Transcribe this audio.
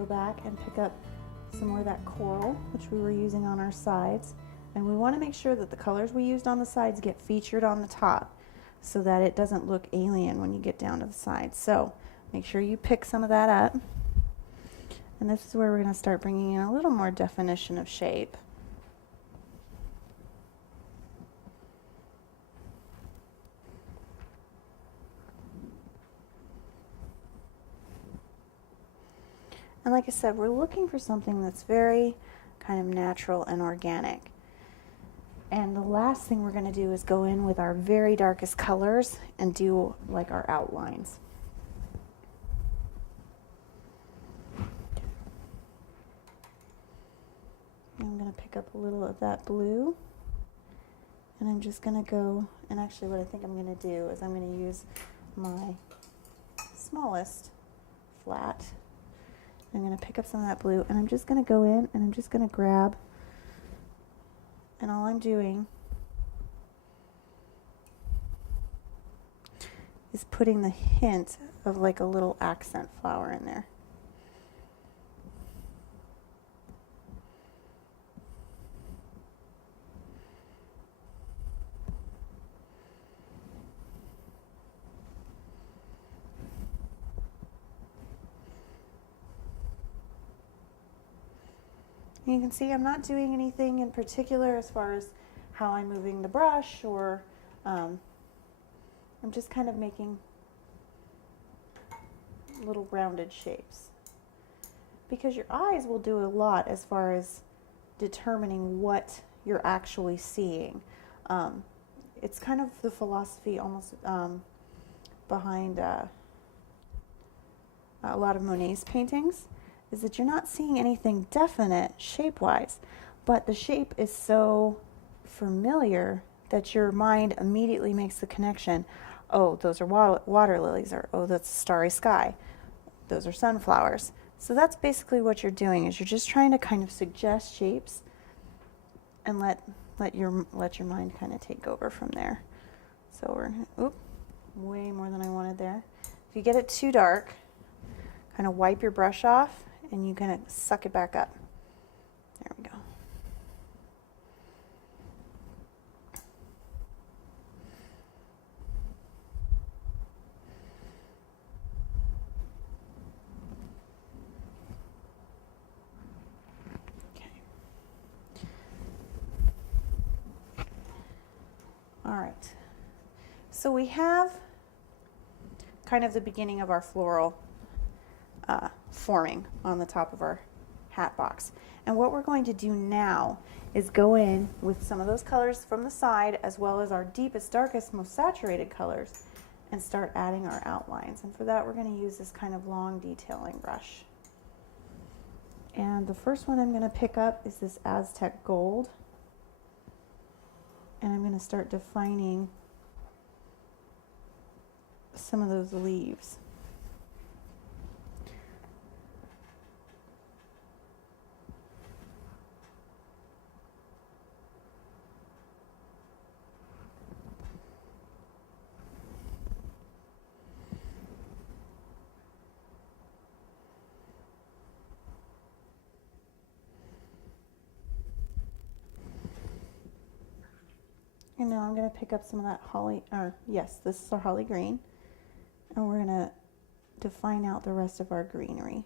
go back and pick up some more of that coral, which we were using on our sides. And we want to make sure that the colors we used on the sides get featured on the top so that it doesn't look alien when you get down to the sides. So make sure you pick some of that up. And this is where we're going to start bringing in a little more definition of shape. And like I said, we're looking for something that's very kind of natural and organic. And the last thing we're going to do is go in with our very darkest colors and do like our outlines. I'm going to pick up a little of that blue, and I'm just going to go, and actually what I think I'm going to do is I'm going to use my smallest flat. I'm going to pick up some of that blue, and I'm just going to go in and I'm just going to grab, and all I'm doing is putting the hint of like a little accent flower in there. You can see I'm not doing anything in particular as far as how I'm moving the brush, or I'm just kind of making little rounded shapes. Because your eyes will do a lot as far as determining what you're actually seeing. It's kind of the philosophy almost behind a lot of Monet's paintings, is that you're not seeing anything definite shape-wise, but the shape is so familiar that your mind immediately makes the connection. Oh, those are water lilies, or oh, that's a starry sky. Those are sunflowers. So that's basically what you're doing, is you're just trying to kind of suggest shapes and let your mind kind of take over from there. So we're, oop, way more than I wanted there. If you get it too dark, kind of wipe your brush off and you kind of suck it back up. There we go. Okay. All right. So we have kind of the beginning of our floral forming on the top of our hat box. And what we're going to do now is go in with some of those colors from the side, as well as our deepest, darkest, most saturated colors, and start adding our outlines. And for that, we're going to use this kind of long detailing brush. And the first one I'm going to pick up is this Aztec Gold. And I'm going to start defining some of those leaves. And now I'm going to pick up some of that holly, or yes, this is our holly green, and we're going to define out the rest of our greenery.